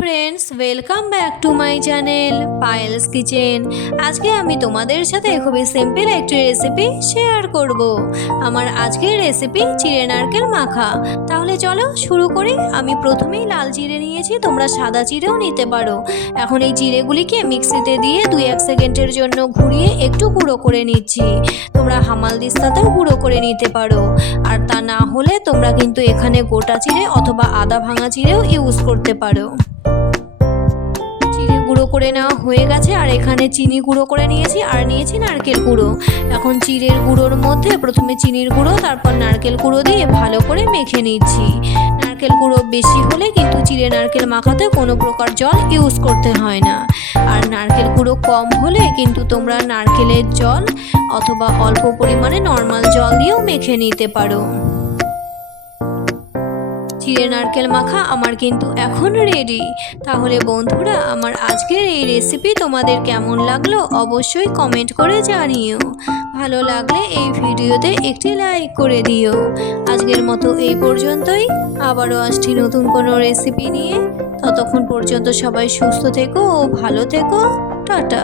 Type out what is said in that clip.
Friends, welcome back to my channel Payel's kitchen. আজকে আমি তোমাদের সাথে খুবই সিম্পল একটি রেসিপি শেয়ার করব। আমার আজকের রেসিপি চিড়ে নারকেল মাখা। তাহলে চলো শুরু করি। আমি প্রথমেই লাল চিড়ে নিয়েছি, তোমরা সাদা চিড়েও নিতে পারো। এখন এই চিড়েগুলিকে মিক্সিতে দিয়ে 2-1 সেকেন্ডের জন্য ঘুরিয়ে একটু গুঁড়ো করে নিচ্ছি। তোমরা হামালদিস্তাতেও গুঁড়ো করে নিতে পারো, আর তা না হলে তোমরা কিন্তু এখানে গোটা চিড়ে অথবা আদা ভাঙা চিড়েও ইউজ করতে পারো। চিড়ে গুঁড়ো করে নেওয়া হয়ে গেছে, আর এখানে চিনি গুঁড়ো করে নিয়েছি, আর নিয়েছি নারকেল গুঁড়ো। এখন চিড়ের গুঁড়োর মধ্যে প্রথমে চিনির গুঁড়ো, তারপর নারকেল গুঁড়ো দিয়ে ভালো করে মেখে নিচ্ছি। নারকেল গুঁড়ো বেশি হলে কিন্তু চিড়ে নারকেল মাখাতে কোনো প্রকার জল ইউজ করতে হয় না, আর নারকেল গুঁড়ো কম হলে কিন্তু তোমরা নারকেলের জল অথবা অল্প পরিমাণে নর্মাল জল দিয়েও মেখে নিতে পারো। চিড়ে নারকেল মাখা আমার কিন্তু এখন রেডি। তাহলে বন্ধুরা, আমার আজকের এই রেসিপি তোমাদের কেমন লাগলো অবশ্যই কমেন্ট করে জানিও। ভালো লাগলে এই ভিডিওতে একটি লাইক করে দিও। আজকের মতো এই পর্যন্তই, আবারও আসছি নতুন কোনো রেসিপি নিয়ে। ততক্ষণ পর্যন্ত সবাই সুস্থ থেকো ও ভালো থেকো। টাটা।